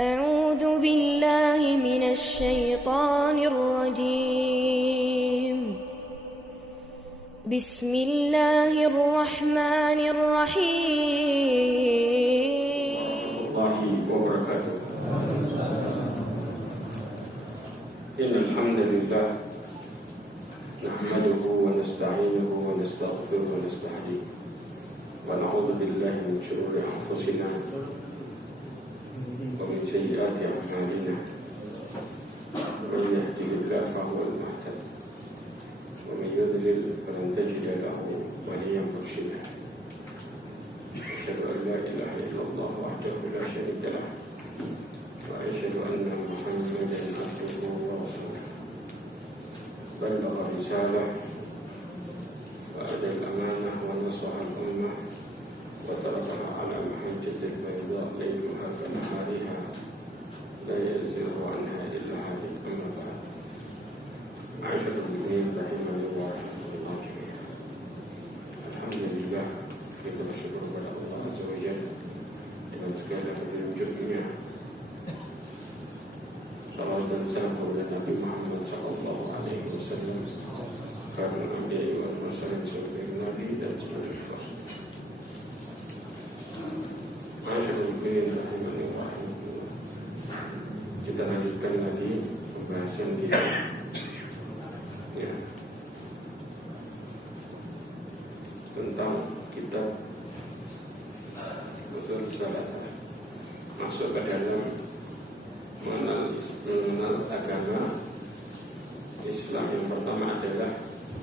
أعوذ بالله من الشيطان الرجيم. بسم الله الرحمن الرحيم. الله وبركاته. إن الحمد لله نحمده ونستعينه ونستغفره ونستهديه ونعوذ بالله من شرور أنفسنا ومن سيئات أعمالنا. من يهده الله فهو المهتد ومن يضلل فلن تجد له وليا مرشدا. أشهد أن لا إله إلا الله وحده لا شريك له وأشهد أن محمدا عبده ورسوله. بلغ الرسالة وأدى الأمانة ونصح الأمة وتركها على محجة البيضاء ليلها كنهارها لا يزيغ عنها إلا هالك. أما بعد، معاشر المؤمنين رحمني الله ورحمة الله جميعا. الحمد لله kita bersyukur kepada Allah Azza wa Jalla dengan segala petunjuknya. Salawat dan salam kepada Nabi Muhammad sallallahu alaihi wasallam, karena Nabi wa Rasulullah sebagai Nabi dan sebagai Rasul. Masyaallah, kita lanjutkan lagi pembahasan kita. Ya. Tentang kitab usul salat, masuk ke dalam mengenal agama Islam. Yang pertama adalah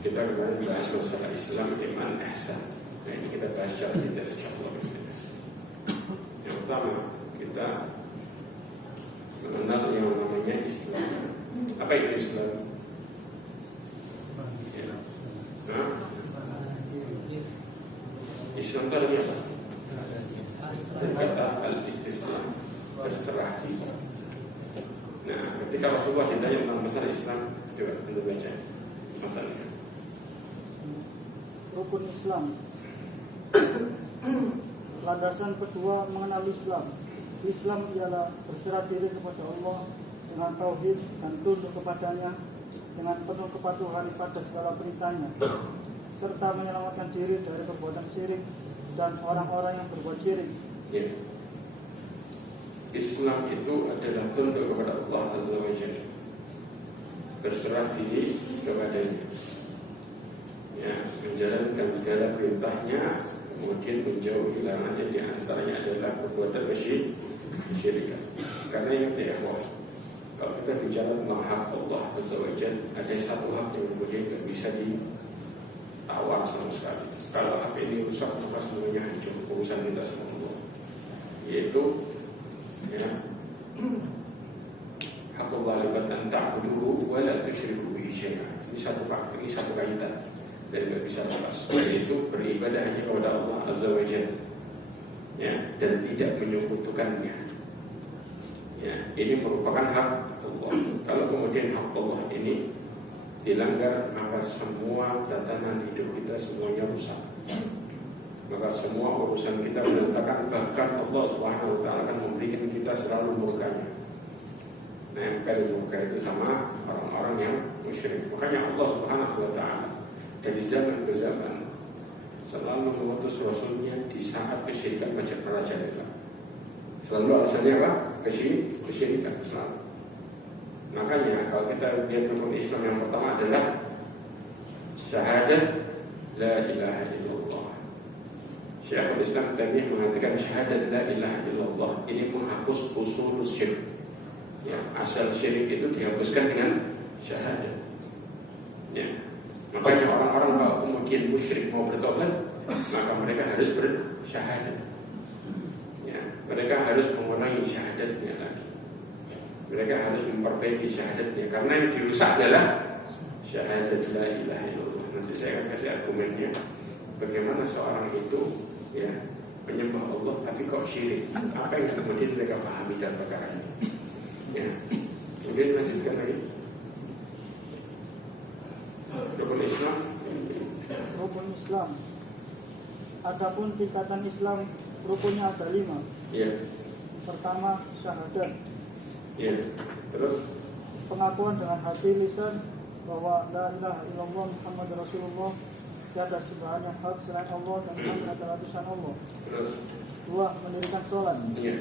kita kemarin bahas masalah Islam, iman, ihsan. Nah, ini kita bahas secara detail insyaallah. Yang pertama kita mengenal yang namanya Islam. Apa itu Islam? Ya. Nah, Islam itu artinya apa? Dari kata al-istislam, berserah diri. Nah, ketika Rasulullah ditanya tentang masalah Islam, coba kita baca matanya. Rukun Islam. Landasan kedua mengenal Islam. Islam ialah berserah diri kepada Allah dengan tauhid dan tunduk kepadanya dengan penuh kepatuhan pada segala perintahnya, serta menyelamatkan diri dari perbuatan syirik dan orang-orang yang berbuat syirik. Ya. Islam itu adalah tunduk kepada Allah Azza wa Jalla, berserah diri kepadanya, ya, menjalankan segala perintahnya, kemudian menjauhi larangannya. Di antaranya adalah perbuatan kesyirikan. Karena yang tidak kalau kita bicara tentang hak Allah Azza wa Jalla, ada satu hak yang kemudian tidak bisa ditawar sama sekali. Kalau hak ini rusak, maka semuanya hancur urusan kita sama Allah, yaitu ya, hak Allah libat ta'buduhu wa la tusyriku bihi syai'an. Ini satu kaitan dan tidak bisa lepas, yaitu beribadah hanya kepada Allah Azza wa Jalla, ya, dan tidak menyekutukannya. Ya, ini merupakan hak Allah. Kalau kemudian hak Allah ini dilanggar, maka semua tatanan hidup kita semuanya rusak. Maka semua urusan kita berantakan. Bahkan Allah Subhanahu wa ta'ala akan memberikan kita selalu murkanya. Nempel murka itu sama orang-orang yang musyrik. Makanya Allah Subhanahu wa ta'ala dari zaman ke zaman selalu mengutus Rasulnya di saat kesyirikan merajalela. Selalu alasannya apa? Kesyirikan selalu. Makanya kalau kita lihat rukun Islam yang pertama adalah syahadat la ilaha illallah. Syekhul Islam tadi mengatakan syahadat la ilaha illallah ini menghapus usul syirik. Ya, asal syirik itu dihapuskan dengan syahadat. Ya. Makanya orang-orang kalau kemudian musyrik mau bertobat, maka mereka harus bersyahadat. Ya, mereka harus mengulangi syahadatnya lagi. Mereka harus memperbaiki syahadatnya, karena yang dirusak adalah syahadat la ilaha illallah. Nanti saya akan kasih argumennya bagaimana seorang itu ya menyembah Allah tapi kok syirik. Apa yang kemudian mereka pahami dalam perkara ini? Ya, kemudian lanjutkan lagi. Rukun Islam. Rukun Islam. Adapun tingkatan Islam rukunnya ada 5. Ya. Pertama, syahadat. Ya. Terus Pengakuan dengan hati lisan bahwa la ilaha illallah Muhammad Rasulullah, tiada sembahan yang hak selain Allah dan Muhammad adalah utusan Allah. terus 2. Mendirikan sholat. iya.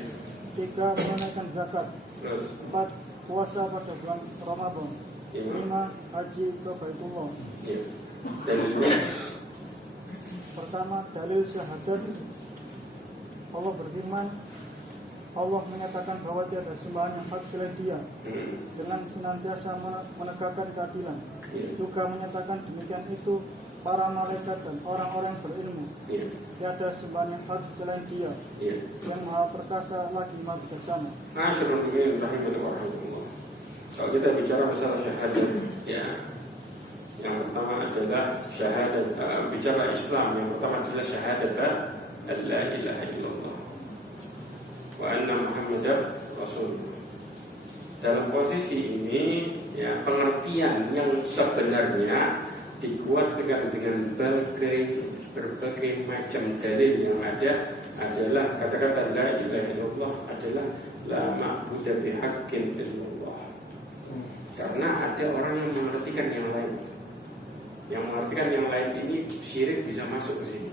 3. Menunaikan zakat. Terus 4. Puasa pada bulan Ramadan. 5. Haji ke Baitullah. iya. Dalilnya Pertama, dalil syahadat. Allah berfirman, Allah menyatakan bahwa tiada sembahan yang hak selain Dia dengan senantiasa menegakkan keadilan. Iya. Juga menyatakan demikian itu para malaikat dan orang-orang berilmu. Iya. Tiada sembahan yang hak selain Dia Iya. yang maha perkasa lagi maha bijaksana. Nah, sebelum rahimahullah. Kalau kita bicara masalah syahadat, ya, yang pertama adalah syahadat. Bicara Islam, yang pertama adalah syahadat la ilaha illallah wa anna Muhammadar Rasulullah. Dalam posisi ini, ya, pengertian yang sebenarnya dikuatkan dengan berbagai macam dalil yang ada adalah kata-kata la ilaha illallah adalah la ma'budu bihaqqin illallah. Karena ada orang yang mengartikan yang lain. Yang mengartikan yang lain ini syirik bisa masuk ke sini.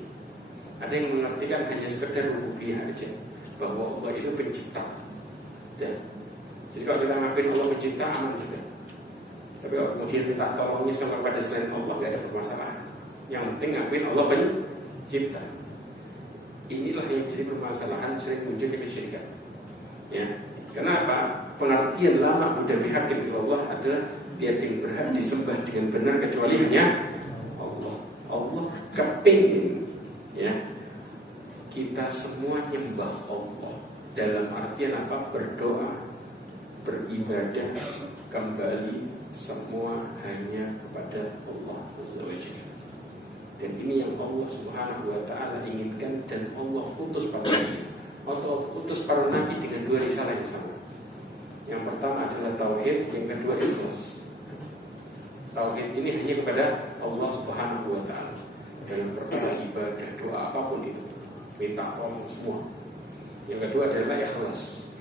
Ada yang mengartikan hanya sekedar rububiyah aja, bahwa Allah itu pencipta. Dan jadi kalau kita ngakuin Allah pencipta aman juga. Tapi kalau kemudian minta tolongnya sama pada selain Allah gak ada permasalahan. Yang penting ngakuin Allah pencipta. Inilah yang jadi permasalahan sering muncul di kesyirikan. Ya, kenapa? Pengertian lama Buddha bihakim Allah adalah tiada yang berhak disembah dengan benar kecuali hanya Allah. Allah kepingin, ya, kita semua nyembah Allah. Dalam artian apa? Berdoa, beribadah, kembali semua hanya kepada Allah Azza wa Jalla. Dan ini yang Allah Subhanahu wa Ta'ala inginkan, dan Allah utus para nabi. Allah utus para nabi dengan dua risalah yang sama. Yang pertama adalah tauhid, yang kedua ikhlas. Tauhid ini hanya kepada Allah Subhanahu wa Ta'ala. Dalam perkara ibadah, doa, apapun itu, minta tolong semua. Yang kedua adalah ikhlas.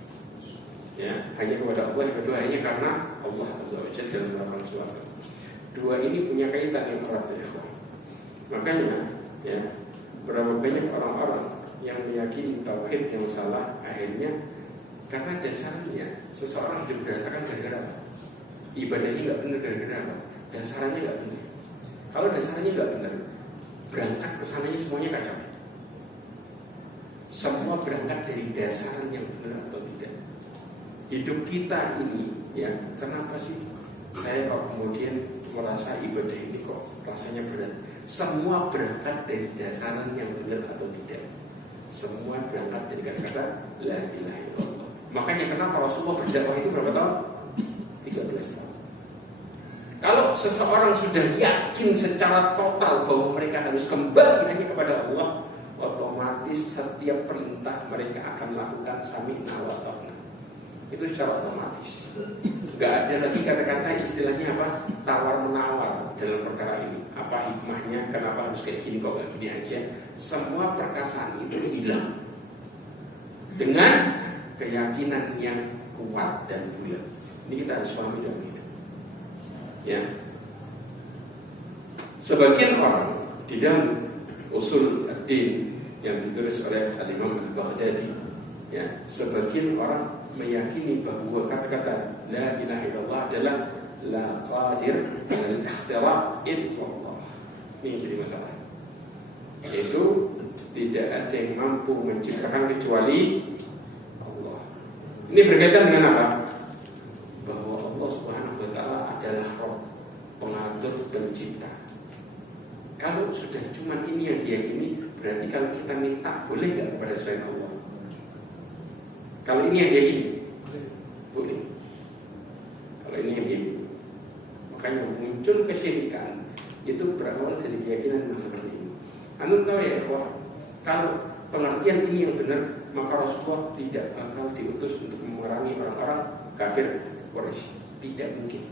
Ya, hanya kepada Allah. Yang kedua hanya karena Allah Azza wa Jalla dalam melakukan suatu. Dua ini punya kaitan yang erat ya. Makanya, ya, berapa banyak orang-orang yang meyakini tauhid yang salah, akhirnya karena dasarnya seseorang hidup berantakan gara-gara apa? Ibadahnya nggak benar gara-gara apa? Dasarnya nggak benar. Kalau dasarnya nggak benar, berangkat kesananya semuanya kacau. Semua berangkat dari dasar yang benar atau tidak. Hidup kita ini, ya, kenapa sih saya kok kemudian merasa ibadah ini kok rasanya berat? Semua berangkat dari dasaran yang benar atau tidak. Semua berangkat dari kata-kata la ilaha illallah. Makanya kenapa Rasulullah berdakwah itu berapa tahun? 13 tahun. Kalau seseorang sudah yakin secara total bahwa mereka harus kembali hanya kepada Allah, otomatis setiap perintah mereka akan lakukan sami'na wa ta'na. Itu secara otomatis. Gak ada lagi kata-kata istilahnya apa? Tawar-menawar dalam perkara ini. Apa hikmahnya? Kenapa harus kayak gini kok gak gini aja? Semua perkataan itu hilang dengan keyakinan yang kuat dan bulat. Ini kita harus pahami dalam hidup. Ya. Sebagian orang di dalam usul ad-din yang ditulis oleh Al-Imam Al-Baghdadi, ya, sebagian orang meyakini bahwa kata-kata la ilaha illallah adalah la qadir al-ikhtira' illallah. Ini jadi masalah. Yaitu tidak ada yang mampu menciptakan kecuali Allah. Ini berkaitan dengan apa? Bahwa Allah Subhanahu wa Ta'ala adalah Rabb, pengatur dan pencipta. Kalau sudah cuma ini yang diyakini, berarti kalau kita minta boleh nggak kepada selain Allah? Kalau ini yang diyakini, boleh. Kalau ini yang diyakini, makanya muncul kesyirikan itu berawal dari keyakinan yang seperti ini. Anu tahu ya, kalau pengertian ini yang benar, maka Rasulullah tidak bakal diutus untuk memerangi orang-orang kafir Quraisy. Tidak mungkin.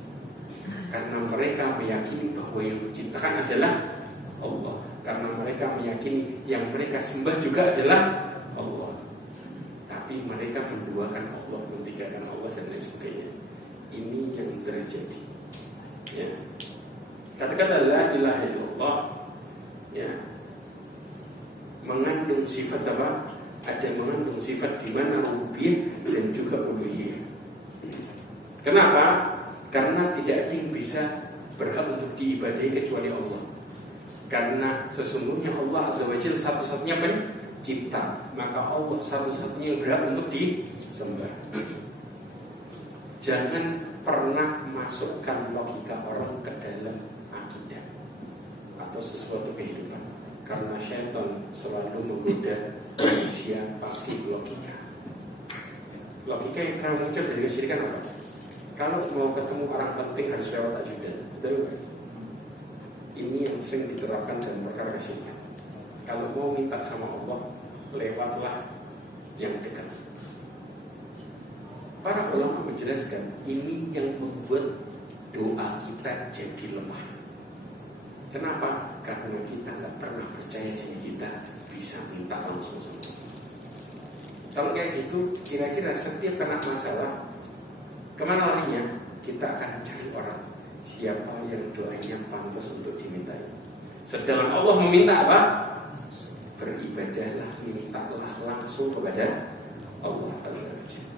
Karena mereka meyakini bahwa yang menciptakan adalah Allah. Karena mereka meyakini yang mereka sembah juga adalah Allah. Tapi tapi mereka menduakan Allah, mentiadakan Allah dan lain sebagainya. Ini yang terjadi. Ya. Kata-kata la ilaha illallah ya mengandung sifat apa? Ada mengandung sifat di mana rububiyah dan juga uluhiyah. Kenapa? Karena tidak ada yang bisa berhak untuk diibadahi kecuali Allah. Karena sesungguhnya Allah Azza wa Jalla satu-satunya pencipta, maka Allah satu-satunya yang berhak untuk disembah. Jangan pernah masukkan logika orang ke dalam akidah atau sesuatu kehidupan, karena syaitan selalu menggoda manusia pasti logika. Logika yang sering muncul dari kesyirikan apa? Kalau mau ketemu orang penting harus lewat ajudan, betul nggak? Ini yang sering diterapkan dalam perkara kesyirikan. Kalau mau minta sama Allah, lewatlah yang dekat. Para ulama menjelaskan ini yang membuat doa kita jadi lemah. Kenapa? Karena kita nggak pernah percaya diri kita bisa minta langsung. Kalau kayak gitu, kira-kira setiap kena masalah, kemana larinya? Kita akan cari orang siapa yang doanya pantas untuk dimintai. Sedangkan Allah meminta apa? Beribadahlah, mintalah langsung kepada Allah Azza wa Jalla.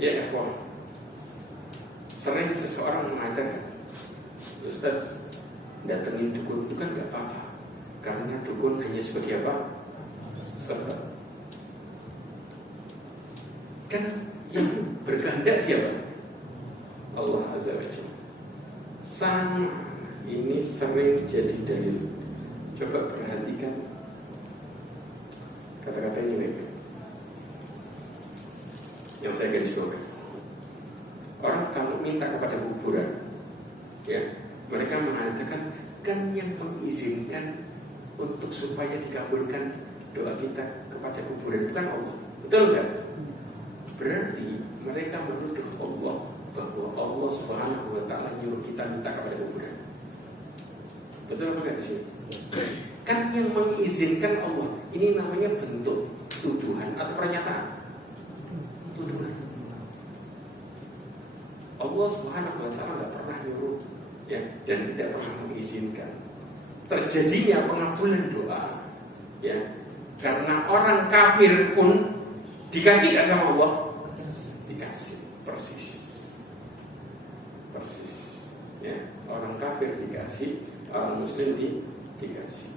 Ya ikhwan, sering seseorang mengatakan, Ustaz, datengin dukun itu kan gak apa-apa, karena dukun hanya sebagai apa? Sebab. Kan yang berkehendak siapa? Allah Azza wa Jalla. Sama, ini sering jadi dalil. Coba perhatikan kata-kata ini baik-baik yang saya garis bawahi. Orang kalau minta kepada kuburan, ya, mereka mengatakan kan yang mengizinkan untuk supaya dikabulkan doa kita kepada kuburan itu kan Allah, betul nggak? Berarti mereka menuduh Allah bahwa Allah Subhanahu wa Ta'ala nyuruh kita minta kepada kuburan. Betul apa nggak di sini? Kan yang mengizinkan Allah, ini namanya bentuk tuduhan atau pernyataan. Tuduhan. Allah Subhanahu wa Ta'ala nggak pernah nyuruh, ya, dan tidak pernah mengizinkan terjadinya pengabulan doa, ya, karena orang kafir pun dikasih nggak sama Allah? Dikasih, persis, ya, orang kafir dikasih, orang muslim dikasih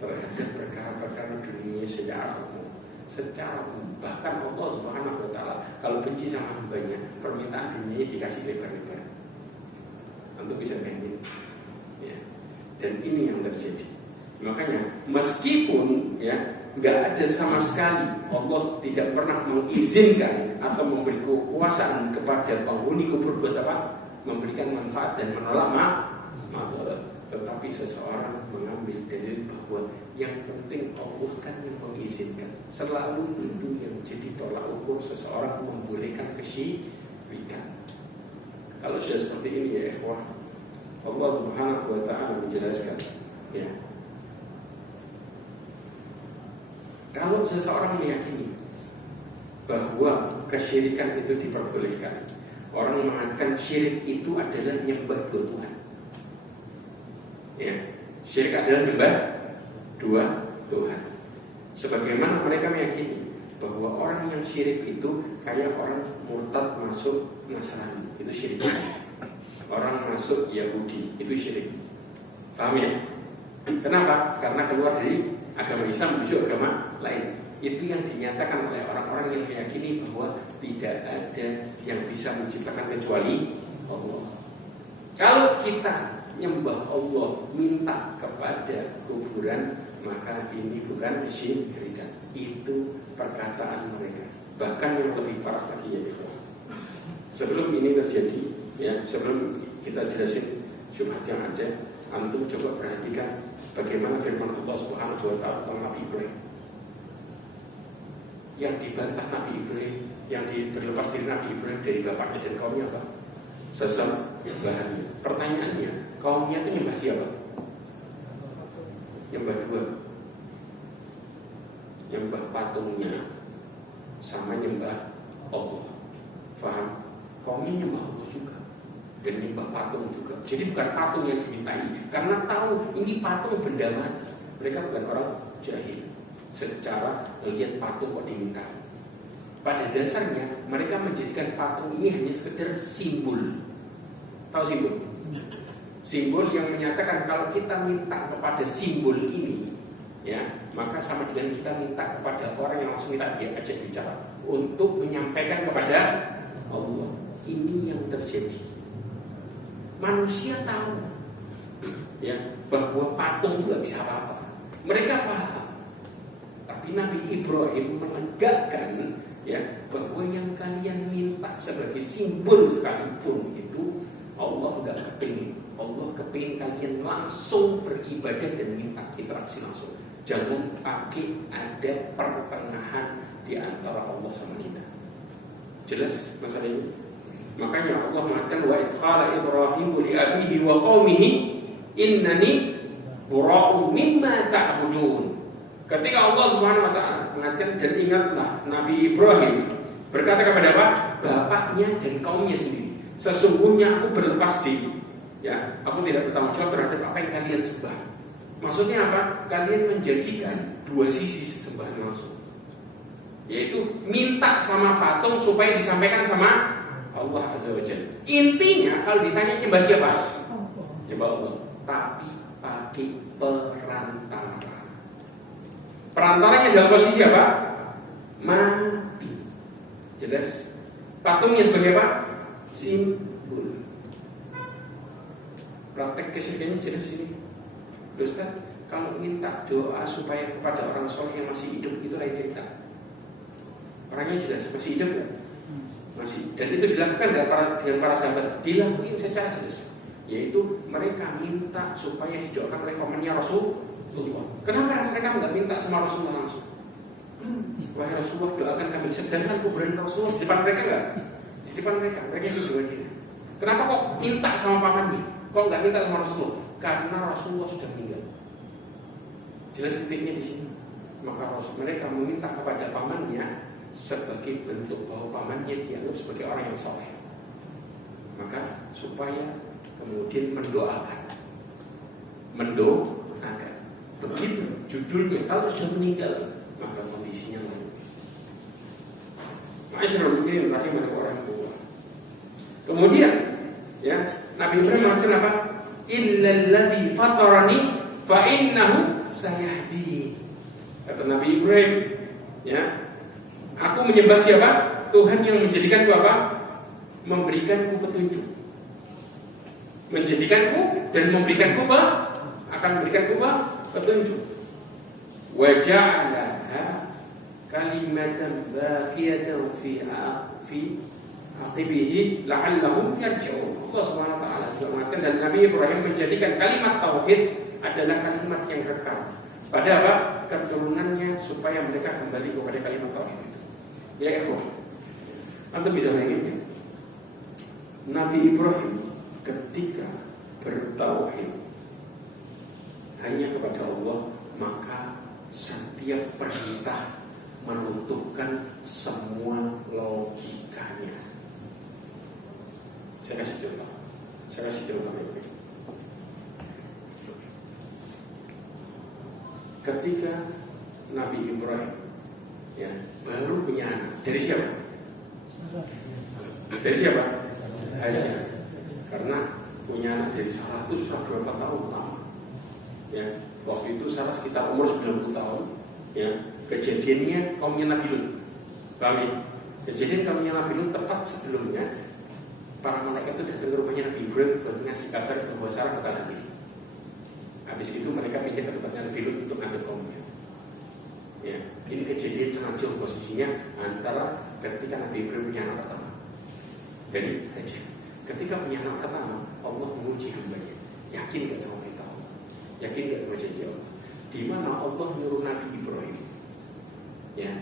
terhadap perkara-perkara dunia secara umum. Bahkan Allah Subhanahu wa Ta'ala kalau benci sama hambanya, permintaan dunia dikasih lebar-lebar untuk bisa pengen, ya. Dan ini yang terjadi. Makanya meskipun ya nggak ada sama sekali Allah tidak pernah mengizinkan atau memberi kekuasaan kepada penghuni kubur buat apa? Memberikan manfaat dan menolak madarat. Tetapi seseorang mengambil dalil bahwa yang penting Allah kan yang mengizinkan. Selalu itu yang jadi tolak ukur seseorang membolehkan kesyirikan. Kalau sudah seperti ini ya ikhwah, Allah Subhanahu wa Ta'ala menjelaskan, ya, kalau seseorang meyakini bahwa kesyirikan itu diperbolehkan, orang mengatakan syirik itu adalah nyembah dua Tuhan. Ya, syirik adalah nyembah dua Tuhan. Sebagaimana mereka meyakini bahwa orang yang syirik itu kayak orang murtad masuk Nasrani, itu syirik. Orang masuk Yahudi, itu syirik. Paham ya? Kenapa? Karena keluar dari agama Islam menuju agama lain. Itu yang dinyatakan oleh orang-orang yang meyakini bahwa tidak ada yang bisa menciptakan kecuali Allah. Kalau kita nyembah Allah, minta kepada kuburan, maka ini bukan kesyirikan. Itu perkataan mereka. Bahkan yang lebih parah lagi ya, sebelum ini terjadi, ya, sebelum kita jelasin syubhat yang ada, antum coba perhatikan bagaimana firman Allah Subhanahu wa Ta'ala tentang Nabi Ibrahim. Yang dibantah Nabi Ibrahim, yang terlepas dari Nabi Ibrahim dari bapaknya dan kaumnya apa? Sesembahan. Pertanyaannya, kaumnya itu nyembah siapa? Nyembah dua. Nyembah patungnya sama nyembah Allah. Faham? Kaumnya nyembah Allah juga dan nyembah patung juga. Jadi bukan patung yang dimintai, karena tahu ini patung benda mati. Mereka bukan orang jahil secara melihat patung kok dimintai. Pada dasarnya mereka menjadikan patung ini hanya sekedar simbol. Tahu simbol? Simbol yang menyatakan kalau kita minta kepada simbol ini, ya, maka sama dengan kita minta kepada orang yang langsung kita ajak bicara untuk menyampaikan kepada Allah. Ini yang terjadi. Manusia tahu, ya, bahwa patung itu nggak bisa apa-apa. Mereka paham. Tapi Nabi Ibrahim menegakkan, ya, bahwa yang kalian minta sebagai simbol sekalipun itu Allah nggak kepingin. Allah kepingin kalian langsung beribadah dan minta interaksi langsung. Jangan pakai ada pertengahan di antara Allah sama kita. Jelas masalah ini? Makanya Allah mengatakan wa qala Ibrahim li abihi wa qaumihi innani bura'u mimma ta'budun. Ketika Allah Subhanahu wa taala mengatakan, dan ingatlah Nabi Ibrahim berkata kepada apa? Bapaknya dan kaumnya sendiri. Sesungguhnya aku berlepas diri. Ya, aku tidak bertanggung jawab terhadap apa yang kalian sembah. Maksudnya apa? Kalian menjadikan dua sisi sesembahan langsung. Yaitu minta sama patung supaya disampaikan sama Allah Azza wa Jalla. Intinya kalau ditanya nyembah siapa? Nyembah Allah. Tapi pakai perantara. Perantaranya dalam posisi apa? Mati. Jelas? Patungnya sebagai apa? Simbol. Praktek kesyirikannya jelas ini. Ustaz, kalau minta doa supaya kepada orang soleh yang masih hidup itu lain cerita. Orangnya jelas masih hidup ya? Masih. Dan itu dilakukan dengan para sahabat. Dilakukan secara jelas. Yaitu mereka minta supaya didoakan oleh pamannya Rasulullah. Kenapa mereka nggak minta sama Rasulullah langsung? Wahai Rasulullah, doakan kami. Sedangkan kuburan Rasulullah di depan mereka nggak? Di depan mereka itu doa dia. Kenapa kok minta sama pamannya? Kok nggak minta sama Rasulullah? Karena Rasulullah sudah meninggal. Jelas titiknya di sini. Maka mereka meminta kepada pamannya sebagai bentuk bahwa pamannya dianggap sebagai orang yang soleh. Maka supaya kemudian mendoakan. Begitu judulnya. Kalau sudah meninggal, maka kondisinya lain. Ma'asyiral muslimin rahimakumullah orang tua. Kemudian, ya, Nabi Ibrahim mengatakan apa? Illal ladzi fatarani fa innahu sayahdi. Kata Nabi Ibrahim, ya, aku menyembah siapa? Tuhan yang menjadikanku apa? Memberikanku petunjuk. Menjadikanku dan memberikanku apa? Akan memberikanku apa? Petunjuk. Wa ja'alaha kalimatan baqiyatan fi aqibihi la'allahum yarji'un. Allah Subhanahu wa taala juga mengatakan, dan Nabi Ibrahim menjadikan kalimat tauhid adalah kalimat yang kekal pada apa? Keturunannya supaya mereka kembali kepada kalimat tauhid itu. Ya ikhwah, Anda bisa bayangin, Nabi Ibrahim ketika bertauhid hanya kepada Allah, maka setiap perintah menunjukkan semua logikanya. Saya kasih contoh ini. Ketika Nabi Ibrahim, ya, baru punya anak, dari siapa? Dari siapa? Hajar. Karena punya anak dari Sarah itu sudah berapa tahun lama. Ya, waktu itu Sarah sekitar umur 90 tahun. Ya, kejadiannya kaumnya Nabi Lut. Paham ya? Kejadian kaumnya Nabi Lut tepat sebelumnya para malaikat itu datang ke rumahnya Nabi Ibrahim untuk ngasih kabar bahwa Sarah bukan Nabi. Habis itu mereka pindah ke tempatnya Nabi Lut untuk ngadep kaumnya. Ya, ini kejadian sangat jauh posisinya antara ketika Nabi Ibrahim punya anak pertama. Jadi Hajar. Ketika punya anak pertama, Allah menguji hambanya. Yakin gak sama perintah Allah? Yakin gak sama janji Allah? Di mana Allah menyuruh Nabi Ibrahim, ya,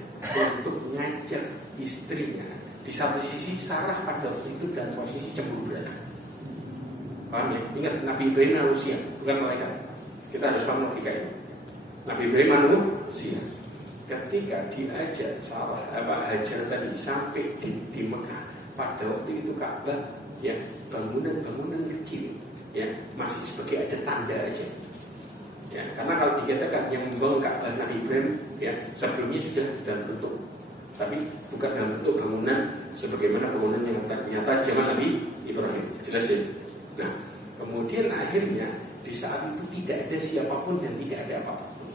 untuk ngajak istrinya. Di satu sisi Sarah pada waktu itu dalam posisi cemburu berat. Paham ya? Ingat, Nabi Ibrahim manusia, bukan malaikat. Kita harus paham logika ini. Nabi Ibrahim manusia. ketika diajak Hajar tadi sampai di Mekah, pada waktu itu Ka'bah ya bangunan kecil ya masih sebagai ada tanda aja ya, karena kalau dikatakan yang membangun Ka'bah Nabi Ibrahim ya sebelumnya sudah dalam bentuk, tapi bukan dalam bentuk bangunan sebagaimana bangunan yang ternyata zaman Nabi Ibrahim, jelas ya. Nah kemudian akhirnya di saat itu tidak ada siapapun dan tidak ada apapun,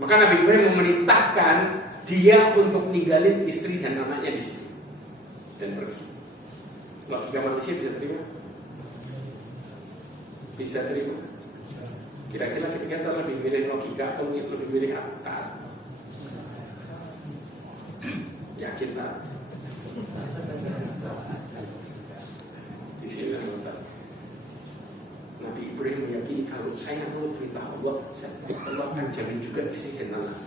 maka Nabi Ibrahim memerintahkan dia untuk ninggalin istri dan anaknya di situ dan pergi. Logika manusia bisa terima? Bisa terima? Kira-kira kita lebih milih logika atau lebih milih atas? Yakin tak? Di sini Nabi Ibrahim meyakini kalau saya menurut perintah Allah, Allah akan jamin juga istri dan anak.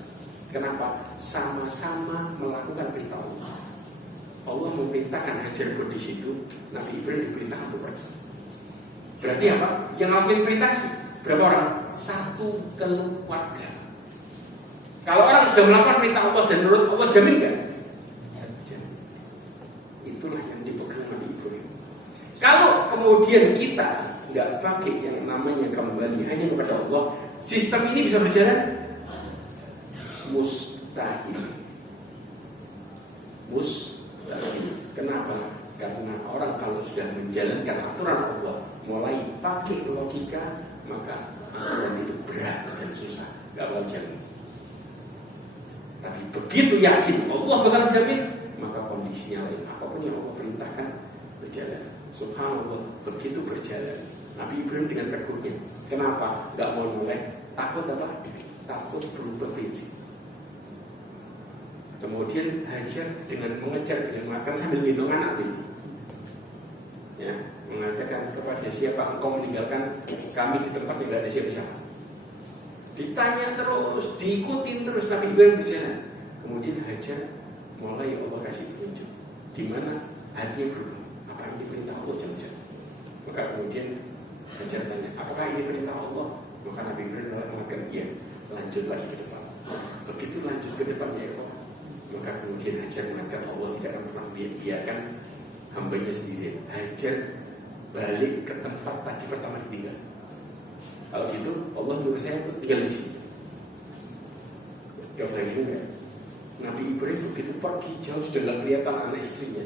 Kenapa? Sama-sama melakukan perintah Allah. Allah memerintahkan Hajar di situ, Nabi Ibrahim diperintahkan untuk pergi. Berarti apa? Yang ngelakuin perintah sih berapa orang? Satu keluarga. Kalau orang sudah melakukan perintah Allah dan menurut Allah, jamin nggak? Jamin. Itulah yang dipegang Nabi Ibrahim. Kalau kemudian kita nggak pakai yang namanya kembali hanya kepada Allah, sistem ini bisa berjalan? Mustahil. Kenapa? Karena orang kalau sudah menjalankan aturan Allah, mulai pakai logika, maka aturan itu berat dan susah, gak wajar. Tapi begitu yakin Allah bakal jamin, maka kondisinya lain. Apapun yang Allah perintahkan berjalan. Subhanallah, begitu berjalan. Nabi Ibrahim dengan teguhnya. Kenapa? Gak mau mulai. Takut apa? Takut berubah prinsip. Kemudian Hajar dengan mengejar dengan makan sambil gendong anak ini, ya, mengatakan kepada siapa engkau meninggalkan kami di tempat yang tidak ada siapa-siapa. Ditanya terus, diikutin terus Nabi Ibrahim berjalan. Kemudian Hajar mulai Allah kasih petunjuk di mana hatinya berubah. Apa ini perintah Allah jangan-jangan? Maka kemudian Hajar tanya, apakah ini perintah Allah? Maka Nabi Ibrahim mengatakan iya, lanjut lagi ke depan. Begitu lanjut ke depan ya Allah. Maka kemudian Hajar mengatakan Allah tidak akan pernah biarkan hambanya sendiri. Hajar balik ke tempat tadi pertama ditinggal. Kalau gitu Allah nyuruh saya untuk tinggal di sini. Gak berani enggak? Nabi Ibrahim begitu pergi jauh sudah nggak kelihatan anak istrinya,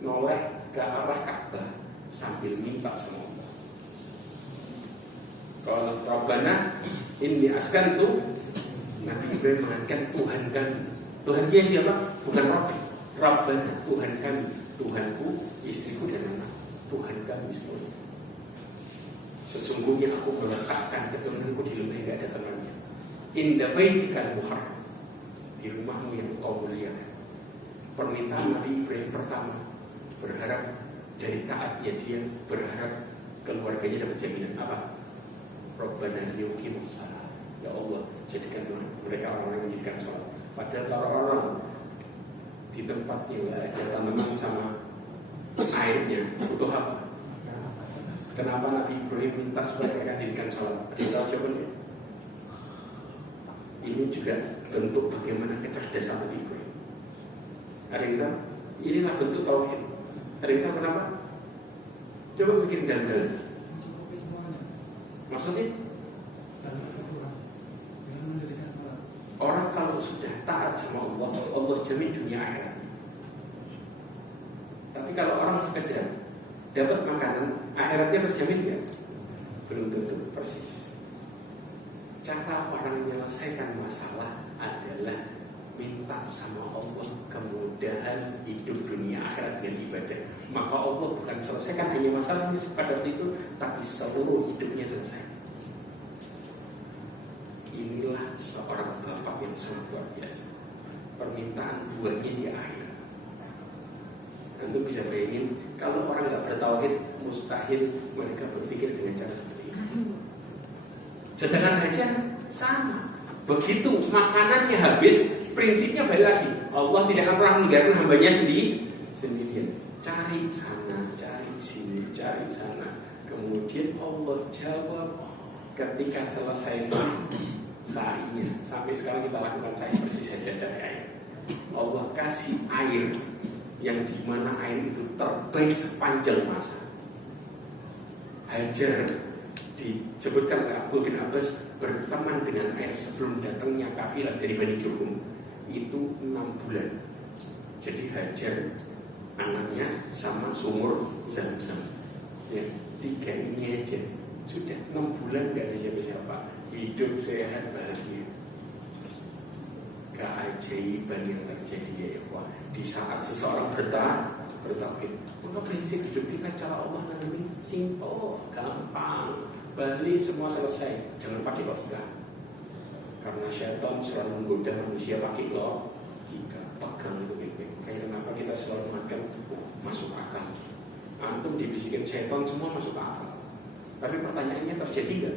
noleh ke arah Ka'bah sambil minta sama Allah. Kalau Rabbana inni askantu, Nabi Ibrahim mengatakan Tuhan kami. Tuhan dia siapa? Bukan Rabbi. Rabbana, Tuhan kami, Tuhanku, istriku dan anak, Tuhan kami semuanya. Sesungguhnya aku meletakkan keturunanku di rumah yang tidak ada temannya. Inda baitikal muharram, di rumahmu yang kau muliakan. Permintaan Nabi Ibrahim pertama, berharap dari taatnya dia, berharap keluarganya dapat jaminan apa? Rabbana liyuqimus shalah. Ya Allah, jadikan mereka orang-orang yang menjadikan sholat. Padahal kalau orang di tempat yang nggak ada tanaman sama airnya, butuh apa? Kenapa Nabi Ibrahim minta supaya mereka dirikan sholat? Ada yang tahu jawabannya? Ini juga bentuk bagaimana kecerdasan Nabi Ibrahim. Ada yang tahu? Inilah bentuk tauhid. Ada yang tahu kenapa? Coba bikin dalil. Maksudnya? Orang kalau sudah taat sama Allah, Allah jamin dunia akhirat. Tapi kalau orang sekedar dapat makanan, akhiratnya terjamin ya? Belum tentu persis. Cara orang menyelesaikan masalah adalah minta sama Allah kemudahan hidup dunia akhirat dengan ibadah. Maka Allah bukan selesaikan hanya masalahnya pada waktu itu, tapi seluruh hidupnya selesai. Inilah seorang bapak yang sangat luar biasa. Permintaan buahnya di akhir. Anda bisa bayangin kalau orang nggak bertauhid, mustahil mereka berpikir dengan cara seperti ini. Sedangkan Hajar sama. Begitu makanannya habis, prinsipnya balik lagi. Allah tidak akan pernah meninggalkan hambanya sendirian. Cari sana, cari sini, cari sana. Kemudian Allah jawab ketika selesai semua. sa'inya. Sampai sekarang kita lakukan sa'i persis saja cari air. Allah kasih air yang dimana air itu terbaik sepanjang masa. Hajar disebutkan oleh Abdul bin Abbas berteman dengan air sebelum datangnya kafilah dari Bani Jurhum itu 6 bulan. Jadi Hajar anaknya sama sumur Zam-Zam. Ya, 3 ini aja sudah 6 bulan gak ada siapa-siapa, hidup sehat bahagia. Keajaiban yang terjadi ya ikhwah di saat seseorang bertauhid. Maka prinsip hidup kita cara Allah nanti simple, gampang, balik semua selesai. Jangan pakai logika, karena syaitan selalu menggoda manusia pakai logika. Pegang itu baik-baik. Kayak kenapa kita selalu makan masuk akal. Antum dibisikin syaitan semua masuk akal. Tapi pertanyaannya terjadi nggak?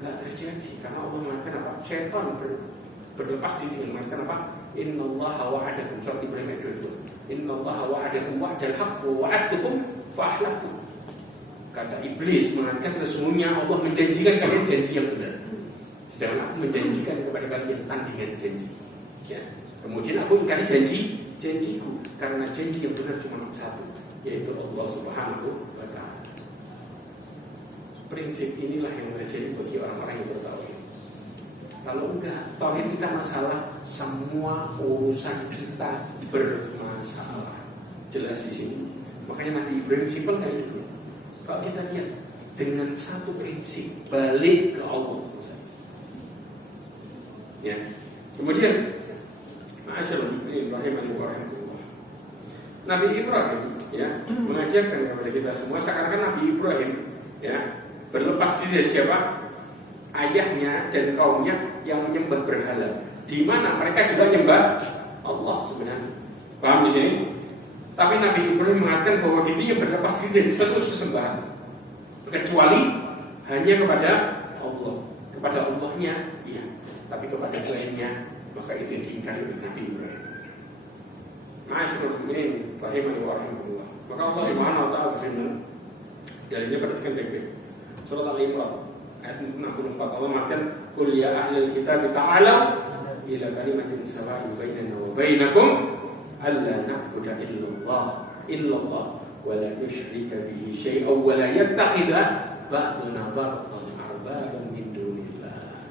Nggak terjadi, karena Allah mengatakan apa? Syaitan berlepas diri dengan mengatakan apa? Innallaha wa'adakum, surat Ibrahim ayat 22. Innallaha wa'adakum wa'dal haqq wa wa'adtukum fa'ahlaftum. Kata iblis mengatakan sesungguhnya Allah menjanjikan kalian janji yang benar, sedangkan aku menjanjikan kepada kalian tandingan janji. Ya. Kemudian aku ingkari janjiku, karena janji yang benar cuma satu, yaitu Allah Subhanahu wa Ta'ala. Prinsip inilah yang terjadi bagi orang-orang yang bertauhid. Kalau enggak, tauhid kita masalah, semua urusan kita bermasalah. Jelas di sini. Makanya Nabi Ibrahim simpel kayak gitu. Kalau kita lihat dengan satu prinsip, balik ke Allah selesai. Ya. Kemudian Ma'asyarul Ibrahim alaihi. Nabi Ibrahim ya mengajarkan kepada kita semua seakan-akan Nabi Ibrahim ya berlepas diri dari siapa? Ayahnya dan kaumnya yang menyembah berhala, di mana mereka juga menyembah Allah sebenarnya. Paham di sini? Tapi Nabi Ibrahim mengatakan bahwa dirinya berlepas diri dari seluruh sesembahan, kecuali hanya kepada Allah. Kepada Allahnya, iya. Tapi kepada selainnya, maka itu diingkari oleh Nabi Ibrahim. Ma'asyarul mu'minin rahimani wa rahimakumullah. Maka Allah Subhanahu wa ta'ala berfirman, dalilnya perhatikan baik-baik. Surat Al-Imran ayat 64, Allah mengatakan qul ya ahlal kitab ta'alu ila kalimatin sawa'in bainana wa bainakum alla na'budu illallah wa la nusyrika bihi syai'an wa la yattakhidha ba'duna ba'dan arbaban min dunillah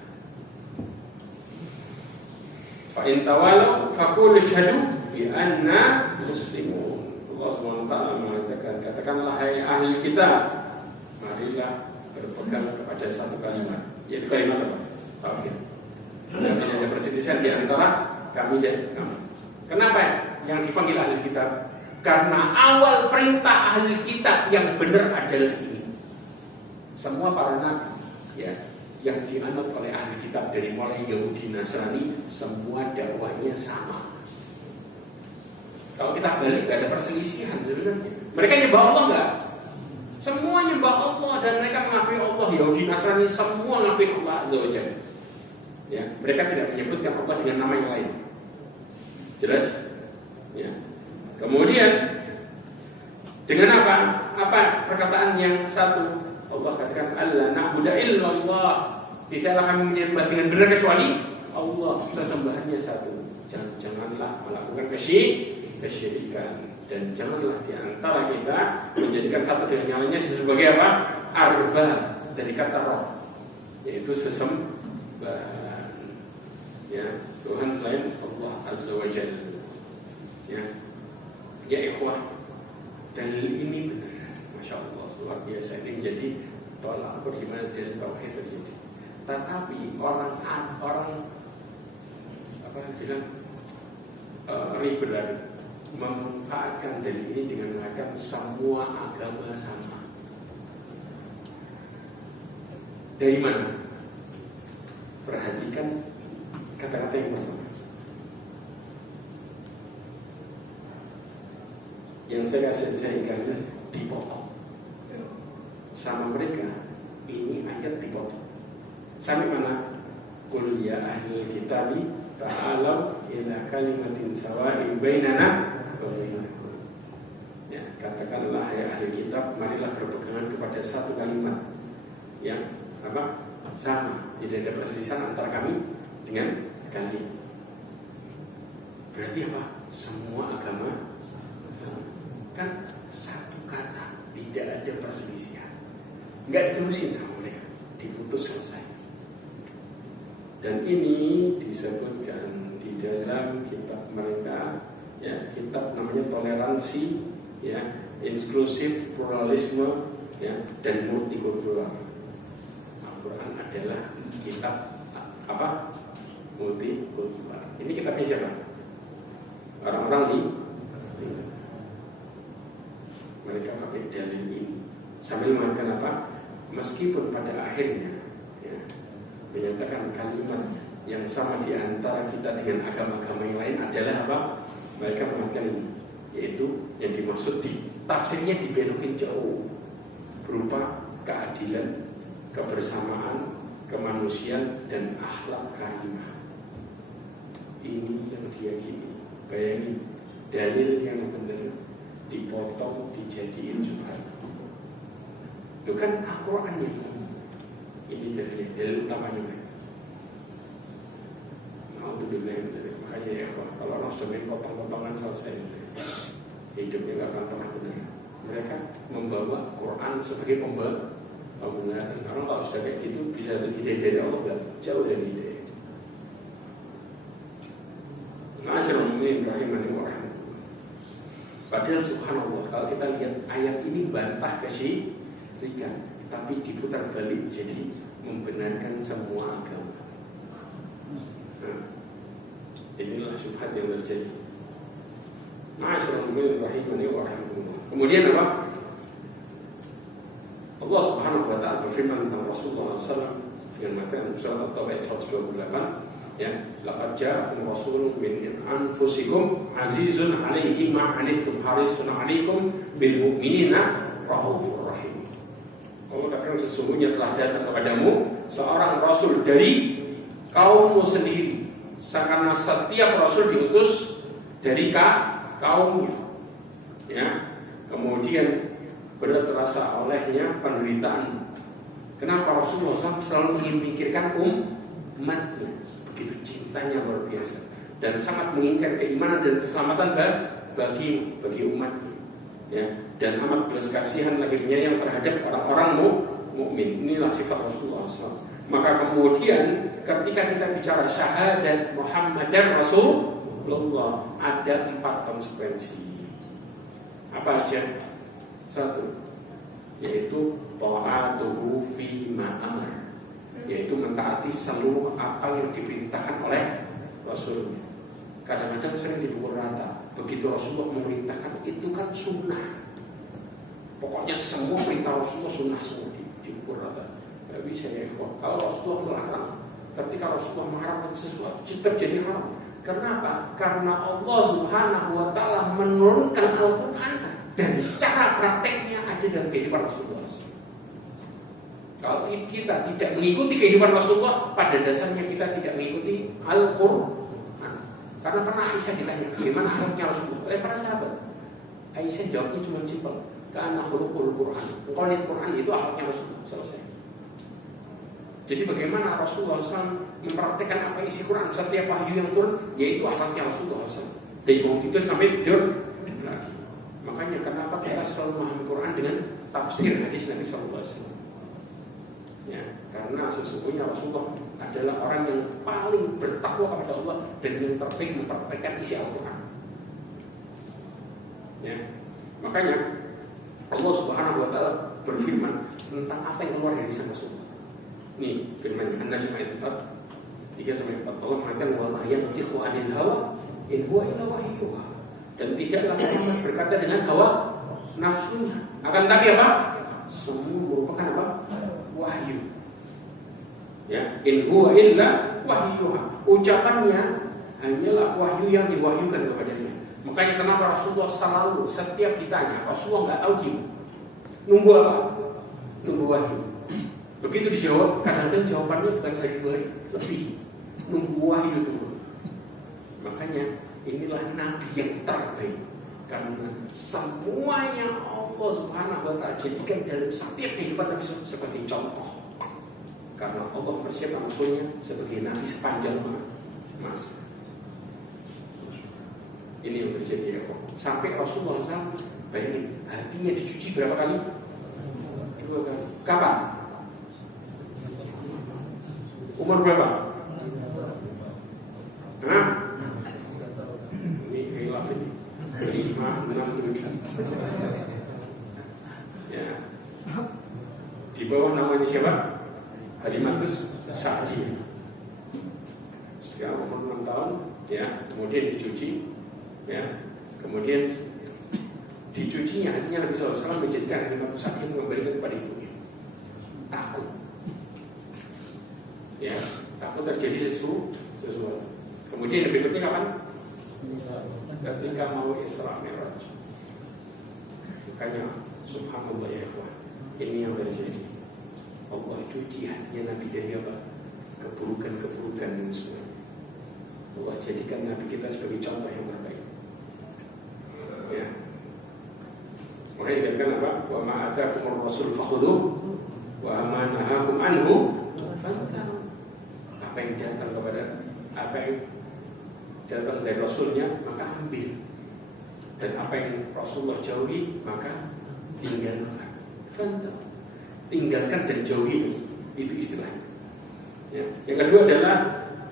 fa in tawallaw faqul ashhadu bi anna muslimun. Allah Subhanahu wa ta'ala mengatakan, katakanlah hai ahli kitab, marilah berpegang kepada satu kalimat, yaitu kalimat apa? Tauhid. Dan tidak ada perselisihan di antara kami dan kamu. Kenapa yang dipanggil ahli kitab? Karena awal perintah ahli kitab yang benar adalah ini. Semua para nabi ya yang dianut oleh ahli kitab dari mulai Yahudi Nasrani, semua dakwahnya sama. Kalau kita balik gak ada perselisihan sebenarnya. Mereka nyembah Allah enggak? Semua nyembah Allah dan mereka mengakui Allah. Yahudi Nasrani semua mengakui Allah Azza wa Jalla. Ya, mereka tidak menyebutkan Allah dengan nama yang lain. Jelas? Ya. Kemudian dengan apa? Apa perkataan yang satu? Allah katakan alla na'budu illallah. Tidaklah kami menyembah dengan benar kecuali Allah. Sesembahannya satu. Janganlah melakukan kesyirikan. Dan janganlah di antara kita menjadikan satu dengan yang lainnya sebagai apa? Arba, dari kata roh, yaitu sesembahan. Ya, Tuhan selain Allah Azza wa Jalla. Ya ikhwah, dalil ini benar, masya Allah, luar biasa. Ini menjadi tolak ukur di mana dalil tauhid terjadi. Tetapi orang apa bilang liberal memanfaatkan dalil ini dengan mengatakan semua agama sama. Dari mana? Perhatikan kata-kata yang pertama. Yang saya ingatkan dipotong. Sama mereka ini ayat dipotong. Sampai mana? Qul ya ahlal kitabi ta'alau ila kalimatin sawa'in bainana wa bainakum. Ya, katakanlah ya ahli kitab, marilah berpegangan kepada satu kalimat yang apa? sama, tidak ada perselisihan antara kami dengan kalian. Berarti apa? Semua agama sama. Kan satu kata, tidak ada perselisihan. Enggak diterusin sama mereka, diputus selesai. Dan ini disebutkan di dalam kitab mereka, ya, kitab namanya Toleransi, ya, Inklusif, Pluralisme, ya, dan Multikultural. Al-Quran adalah kitab apa? Multikultural. Ini kitabnya siapa? Orang-orang di mereka pakai dalil ini sambil mengatakan apa? Meskipun pada akhirnya, ya, menyatakan kalimat yang sama di antara kita dengan agama-agama yang lain adalah apa? Mereka mengatakan ini, yaitu yang dimaksud di tafsirnya dibelokin jauh, berupa keadilan, kebersamaan, kemanusiaan, dan akhlak karimah. Ini yang diyakini. Bayangin, dalil yang benar dipotong, dijadiin curhat. Itu kan Al-Quran yang ini dalil utamanya. Alhamdulillah. Makanya ya, kalau orang sudah main potong-potongan selesai, hidupnya nggak akan pernah benar. Mereka membawa Quran sebagai pembenaran. Orang kalau sudah kayak gitu bisa hidayah dari Allah, nggak jauh dari hidayah. Padahal subhanallah, kalau kita lihat ayat ini bantah kesyirikan, tapi diputar balik jadi membenarkan semua agama. Nah, inilah syubhat yang terjadi. Kemudian apa? Allah Subhanahu wa taala berfirman tentang Rasulullah SAW dengan materi surat At-Taubah 128, ya, laqad ja'akum rasulun min anfusikum azizun 'alaihi ma 'anittum harisun 'alaikum bil mu'minina raufur rahim. Allah katakan sesungguhnya telah datang kepadamu seorang rasul dari kaummu sendiri. Karena setiap rasul diutus dari kaumnya, ya. Kemudian berat terasa olehnya penderitaan. Kenapa Rasulullah SAW selalu memikirkan umatnya? Begitu cintanya luar biasa dan sangat menginginkan keimanan dan keselamatan bagi umatnya, ya. Dan amat belas kasihan lagi penyayang terhadap orang-orang mukmin. Inilah sifat Rasulullah SAW. Maka kemudian ketika kita bicara syahadat Muhammadan Rasulullah, ada 4 konsekuensi. Apa aja? 1, yaitu ta'atuhu fi ma amar, yaitu mentaati seluruh apa yang diperintahkan oleh Rasul. Kadang-kadang sering dipukul rata. Begitu Rasulullah memerintahkan, itu kan sunnah. Pokoknya semua perintah Rasulullah sunnah, semua dipukul rata. Gak bisa ya, kalau Rasulullah melarang, ketika Rasulullah mengharamkan sesuatu, terjadi haram. Kenapa? Karena Allah Subhanahu wa taala menurunkan Al-Quran dan cara prakteknya ada dalam kehidupan Rasulullah. Kalau kita tidak mengikuti kehidupan Rasulullah, pada dasarnya kita tidak mengikuti Al-Quran. Karena pernah Aisyah ditanya, bagaimana akhlaknya Rasulullah oleh para sahabat. Aisyah jawabnya cuma simpel, karena khuluqul Quran. Engkau lihat Quran itu akhlaknya Rasulullah. Selesai. Jadi bagaimana Rasulullah SAW mempraktekkan apa isi Quran? Setiap wahyu yang turun, yaitu akhlaknya Rasulullah SAW. Dari bangun tidur sampai tidur lagi. Makanya kenapa kita selalu memahami Quran dengan tafsir hadis Nabi SAW? Ya, karena sesungguhnya Rasulullah adalah orang yang paling bertakwa kepada Allah dan yang terbaik mempraktekkan isi Al-Quran. Ya, makanya Allah Subhanahu wa taala berfirman tentang apa yang keluar dari lisan Rasulullah. Nih firman An-Najm ayat 4 3-4. Allah mengatakan wa ma yantiqu 'anil hawa in huwa illa wahyuha. Dan tidaklah Muhammad berkata dengan hawa nafsunya. Akan tapi apa? Semua merupakan apa? Wahyu. Ya, in huwa illa wahyuha. Ucapannya hanyalah wahyu yang diwahyukan kepadanya. Makanya kenapa Rasulullah selalu setiap ditanya, Rasulullah nggak tahu gimana. Nunggu apa? Nunggu wahyu. Begitu dijawab, kadang-kadang jawabannya bukan 1 hari, lebih. Nunggu wahyu turun. Makanya inilah nabi yang terbaik, karena semuanya Allah Subhanahu wa taala jadikan dalam setiap kehidupan Nabi seperti contoh. Karena Allah mempersiapkan Rasulnya sebagai nabi sepanjang masa. Ini yang terjadi ya kok. Sampai Rasulullah SAW, bayangin, hatinya dicuci berapa kali? 2 kali. Kapan? Umur berapa? Hah? Ini khilaf ini. 5, 6, 7. Ya. Di bawah namanya siapa? Halimatus Sa'diyah. Sekarang umur 6 tahun, ya, kemudian dicuci, ya, kemudian dicucinya hatinya Nabi SAW menjadikan Halimatus Sa'diyah mengembalikan kepada ibunya. Takut, ya, takut terjadi sesuatu. Kemudian yang berikutnya kapan? Ketika mau Isra Mi'raj. Makanya subhanallah ya ikhwah, ini yang terjadi. Allah cuci hatinya Nabi dari apa? Keburukan-keburukan dan semua. Allah jadikan Nabi kita sebagai contoh yang terbaik. Ya. Makanya dikatakan apa? Wa ma atakumur rasul fakhudhuh wa ma nahakum anhu fantahu. Apa yang datang dari Rasulnya maka ambil, dan apa yang Rasulullah jauhi maka tinggalkan. Fantahu. Tinggalkan dan jauhi, itu istilahnya. Ya. Yang kedua adalah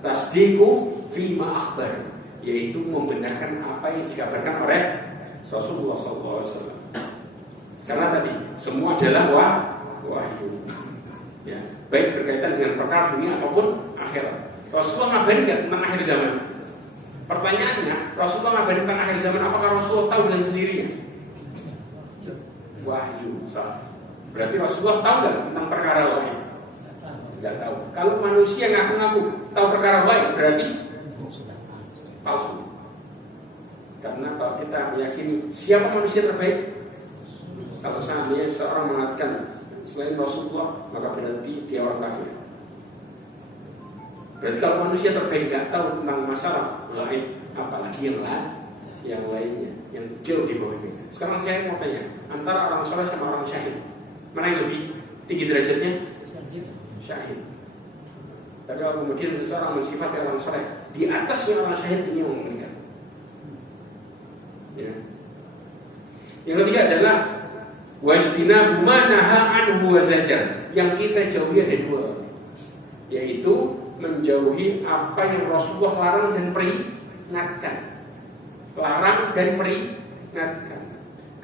tasdiqu fima akhbar, yaitu membenarkan apa yang dikabarkan oleh Rasulullah SAW. Karena tadi semua adalah wahyu. Ya. Baik berkaitan dengan perkara dunia ataupun akhirat. Rasulullah ngabarin nggak tentang akhir zaman? Pertanyaannya, Rasulullah ngabarin tentang akhir zaman, apakah Rasulullah tahu dengan sendirinya? Wahyu, salah. Berarti Rasulullah tahu nggak tentang perkara lain? Nggak tahu. Kalau manusia ngaku-ngaku tahu perkara lain, berarti palsu. Karena kalau kita meyakini siapa manusia terbaik, kalau seandainya seorang mengatakan selain Rasulullah, maka berarti dia orang kafir. Berarti kalau manusia terbaik nggak tahu tentang masalah lain, apalagi yang lainnya, yang jauh di bawah ini. Sekarang saya mau tanya, antara orang soleh sama orang syahid, mana yang lebih tinggi derajatnya? Syahid. Tapi kalau kemudian seseorang mensifati orang soleh di atasnya orang syahid, ini yang mengerikan. Ya. Yang ketiga adalah wajtinabu ma naha anhu wa zajar. Yang kita jauhi ada 2, yaitu menjauhi apa yang Rasulullah larang dan peringatkan. Larang dan peringatkan.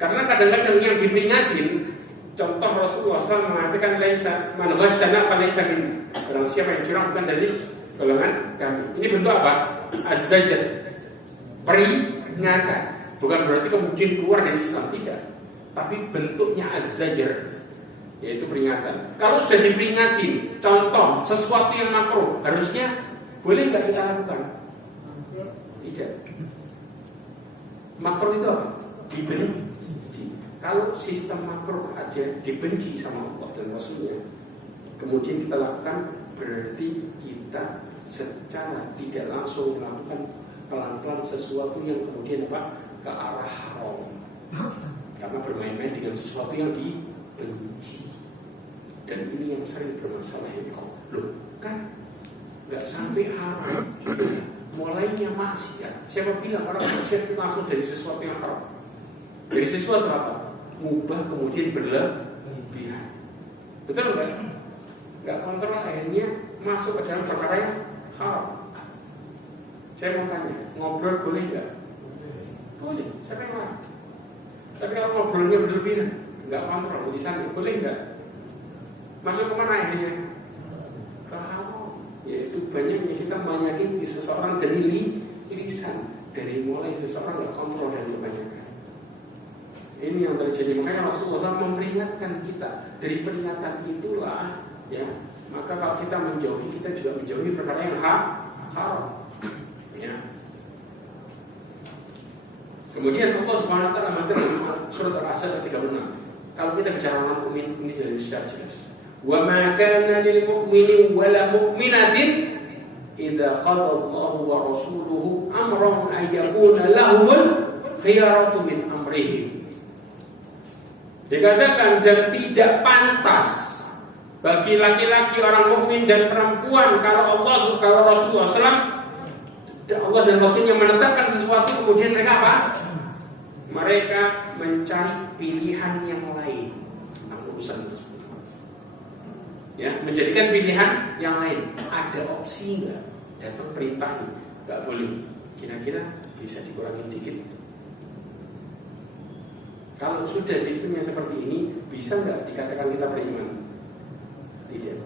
Karena kadang-kadang yang diperingatin, contoh Rasulullah SAW mengatakan laisa man ghasyana falaysa minna. Barang siapa yang curang bukan dari golongan kami. Ini bentuk apa? Az-zajar. Peringatan. Bukan berarti kemudian keluar dari Islam, tidak. Tapi bentuknya az-zajar, yaitu peringatan. Kalau sudah diperingatin, contoh sesuatu yang makruh, harusnya boleh nggak kita lakukan? Tidak. Makruh itu apa? Dibenci. Kalau sistem makruh aja dibenci sama Allah dan Rasulnya, kemudian kita lakukan, berarti kita secara tidak langsung melakukan pelan-pelan sesuatu yang kemudian apa? Ke arah haram. Karena bermain-main dengan sesuatu yang dibenci. Dan ini yang sering bermasalah ini kok. Loh, kan nggak sampai haram, mulainya maksiat. Siapa bilang orang maksiat itu langsung dari sesuatu yang haram? Dari sesuatu apa? Mubah kemudian berlebihan. Betul nggak? Nggak kontrol, akhirnya masuk ke dalam perkara yang haram. Saya mau tanya, ngobrol boleh nggak? Boleh, siapa yang marah? Tapi kalau ngobrolnya berlebihan, nggak kontrol, tulisannya boleh nggak? Masuk kemana akhirnya? Ke haram. Yaitu banyaknya kita menyakiti seseorang dari lisan, dari mulai seseorang nggak kontrol dan kebanyakan. Ini yang terjadi. Makanya Rasulullah SAW memperingatkan kita. Dari peringatan itulah, ya, maka kalau kita menjauhi, kita juga menjauhi perkara yang haram. Ya. Kemudian Allah Subhanahu wa taala mengatakan surat Al-Ahzab 36. Kalau kita bicara tentang mukmin, ini sudah secara jelas. Wa ma kana lil mu'mini wa la mu'minatin idza qada Allahu wa rasuluhu amran ay yakuna lahumul khiyaratu min amrihim. Dikatakan dan tidak pantas Bagi laki-laki, orang mukmin dan perempuan, kalau Rasulullah SAW, Allah dan Rasulnya menetapkan sesuatu, kemudian mereka apa? Mereka mencari pilihan yang lain tentang urusan tersebut. Ya, menjadikan pilihan yang lain. Ada opsi nggak? Datang perintah nggak boleh. Kira-kira bisa dikurangi dikit. Kalau sudah sistemnya seperti ini, bisa nggak dikatakan kita beriman? Tidak.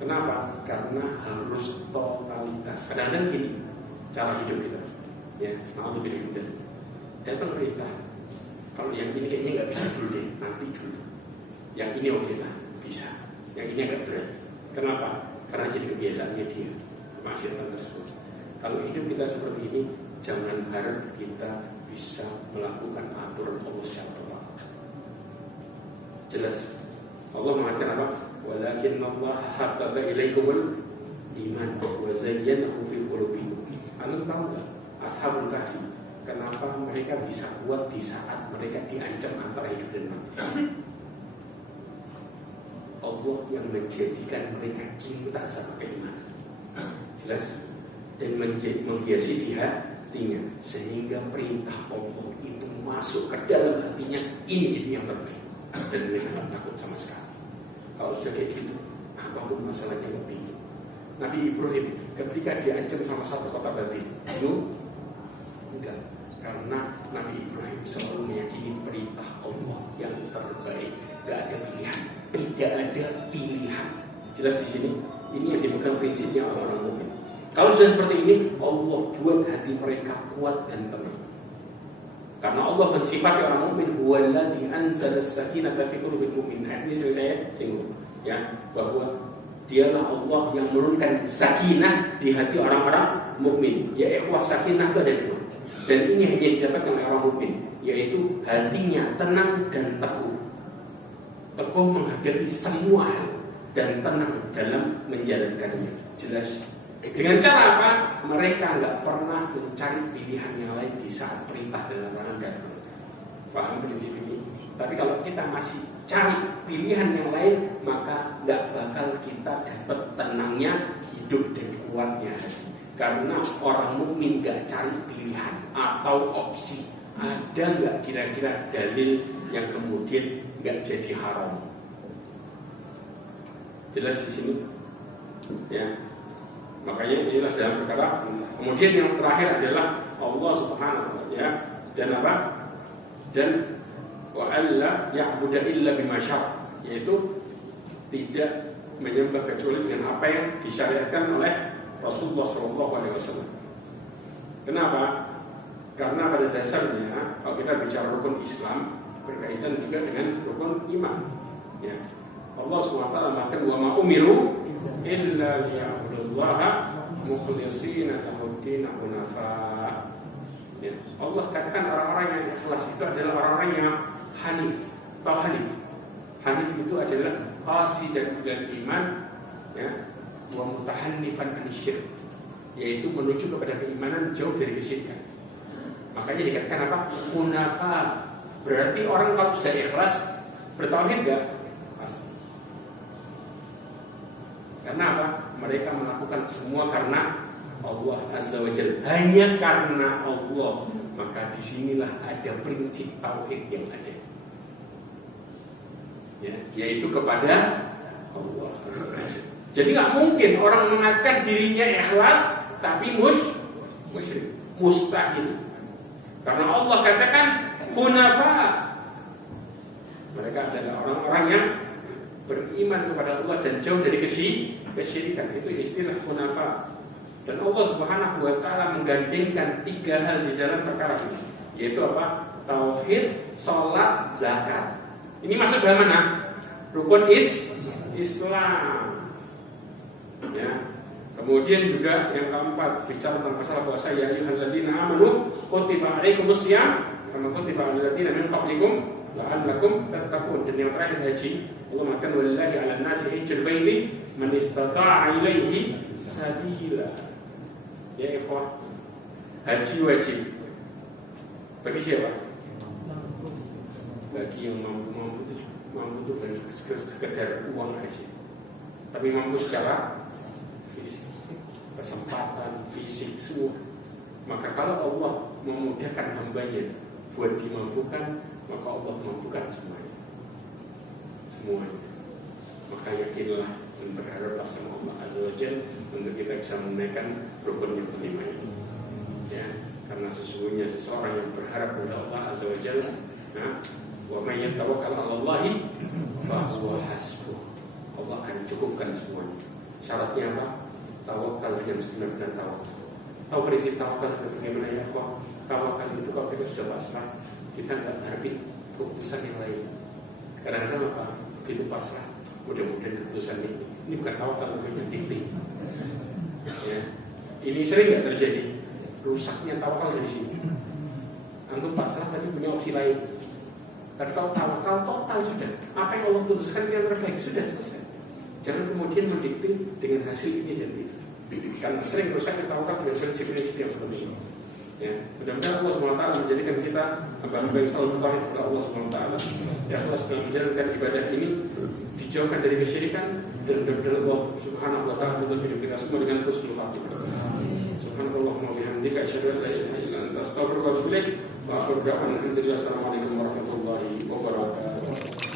Kenapa? Karena harus totalitas. Kadang-kadang gini cara hidup kita. Ya, alhamdulillah betul. Datang perintah. Kalau yang ini kayaknya nggak bisa dulu deh, nanti dulu. Yang ini oke lah, bisa. Yang ini agak berat. Kenapa? Karena jadi kebiasaannya dia, kemaksiatan tersebut. Kalau hidup kita seperti ini, jangan harap kita bisa melakukan aturan Allah secara total. Jelas. Allah mengatakan apa? Walakin Allah habbaba ilaikumul iman wa zayyanahu fi qulubikum. Anda tahu enggak? Ashabul Kahfi, kenapa mereka bisa kuat di saat mereka diancam antara hidup dan mati? Allah yang menjadikan mereka cinta sama keimanan. Jelas? Dan menghiasi di hatinya, sehingga perintah Allah itu masuk ke dalam hatinya. Ini jadi yang terbaik, dan mereka tidak takut sama sekali. Kalau sudah kayak gitu, apapun masalahnya lebih. Nabi Ibrahim ketika diancam sama satu kota Babil, itu enggak, karena Nabi Ibrahim selalu meyakini perintah Allah yang terbaik. Gak ada pilihan, tidak ada pilihan. Jelas di sini. Ini yang dipegang prinsipnya orang-orang mukmin. Kalau sudah seperti ini, Allah buat hati mereka kuat dan tenang. Karena Allah mensifati orang mukmin, huwallazi anzala as-sakinata fi qulubil mu'minin. Ini sering saya singgung, ya, bahwa dialah Allah yang menurunkan sakinah di hati orang-orang mukmin. Ya ikhwah, sakinah itu ada dua. Dan ini hanya didapatkan oleh orang mukmin, yaitu hatinya tenang dan teguh. Teguh menghadapi semua hal dan tenang dalam menjalankannya. Jelas. Dengan cara apa? Mereka nggak pernah mencari pilihan yang lain di saat perintah dan larangan datang. Paham prinsip ini? Tapi kalau kita masih cari pilihan yang lain, maka nggak bakal kita dapat tenangnya hidup dan kuatnya. Karena orang mukmin nggak cari pilihan atau opsi. Ada nggak kira-kira dalil yang kemudian nggak jadi haram? Jelas di sini, ya. Makanya inilah dalam perkara. Kemudian yang terakhir adalah Allah Subhanahu wa ta'ala, ya. Dan apa? Dan wa alla ya'budu illa bima syara, yaitu tidak menyembah kecuali dengan apa yang disyariatkan oleh Rasulullah SAW. Kenapa? Karena pada dasarnya kalau kita bicara rukun Islam berkaitan juga dengan rukun iman. Ya. Allah SWT mengatakan wa ma umiru illa liya'budullaha mukhlishina lahu-d-din hunafa. Ya. Allah katakan orang-orang yang ikhlas itu adalah orang-orang yang hanif. Tahu hanif? Hanif itu adalah qasi dan iman, ya, wa mutahannifan anisyirk, yaitu menuju kepada keimanan jauh dari kesyirikan. Makanya dikatakan apa? Hunafa. Berarti orang kalau sudah ikhlas bertauhid enggak? Pasti. Karena apa? Mereka melakukan semua karena Allah Azza wa Jalla. Hanya karena Allah. Maka disinilah ada prinsip tauhid yang ada, ya, yaitu kepada Allah Azza wa Jalla. Jadi nggak mungkin orang mengatakan dirinya ikhlas tapi musyrik, mustahil. Karena Allah katakan hunafa. Mereka adalah orang-orang yang beriman kepada Allah dan jauh dari kesyirikan. Itu istilah hunafa. Dan Allah Subhanahu wa ta'ala menggandengkan 3 hal di dalam perkara ini, yaitu apa? Tauhid, salat, zakat. Ini masuk dalam mana? Rukun Islam. Ya. Kemudian juga yang keempat bicara tentang masalah puasa, ya ayyuhalladzina amanu kutiba alaikumussyam kama kutiba alal ladzina min qablikum la'allakum tattaqun. Dan yang terakhir haji. Allah mengatakan walillahi 'alan nasi hajjul baiti man istata'a ilaihi sabila. Ya ikhwah, haji wajib bagi siapa? Bagi yang mampu. mampu itu bukan sekedar uang aja, tapi mampu secara fisik, kesempatan, fisik, semua. Maka kalau Allah memudahkan hambanya buat dimampukan, maka Allah mampukan semuanya. Maka yakinlah dan berharaplah sama Allah Azza wa Jalla untuk kita bisa menunaikan rukun yang kelima ini. Ya, karena sesungguhnya seseorang yang berharap kepada Allah Azza wa Jalla, wa may yatawakkal 'ala Allahi fa huwa hasbuh. Allah akan cukupkan semuanya. Syaratnya apa? Tawakal dengan sebenar-benar tawakal. Tahu prinsip tawakal bagaimana ya? Tawakal itu kalau kita sudah pasrah, kita nggak ngarepin keputusan yang lain. Kadang-kadang apa? Begitu pasrah, mudah-mudahan keputusan ini bukan tawakal, bukan dikti. Ya, ini sering nggak terjadi. Rusaknya tawakal dari sini. Antum pasrah tadi punya opsi lain. Tapi kalau tawakal total sudah, apa yang Allah putuskan yang terbaik sudah selesai. Jangan kemudian mendikte dengan hasil ini dan itu. Karena sering rusaknya tawakal dengan prinsip-prinsip yang seperti ini. Ya, mudah-mudahan Allah SWT menjadikan kita hamba-hamba yang selalu bertauhid kepada Allah SWT. Ya Allah sedang menjalankan ibadah ini dijauhkan dari kesyirikan dan benar-benar Allah Subhanahu wa taala tutup hidup kita semua dengan husnul khatimah. Subhanallahumma wa bihamdika asyhadu an la ilaha illa anta astaghfiruka wa atubu ilaik. Wa akhiru da'wana alhamdulillahi warahmatullahi wabarakatuh.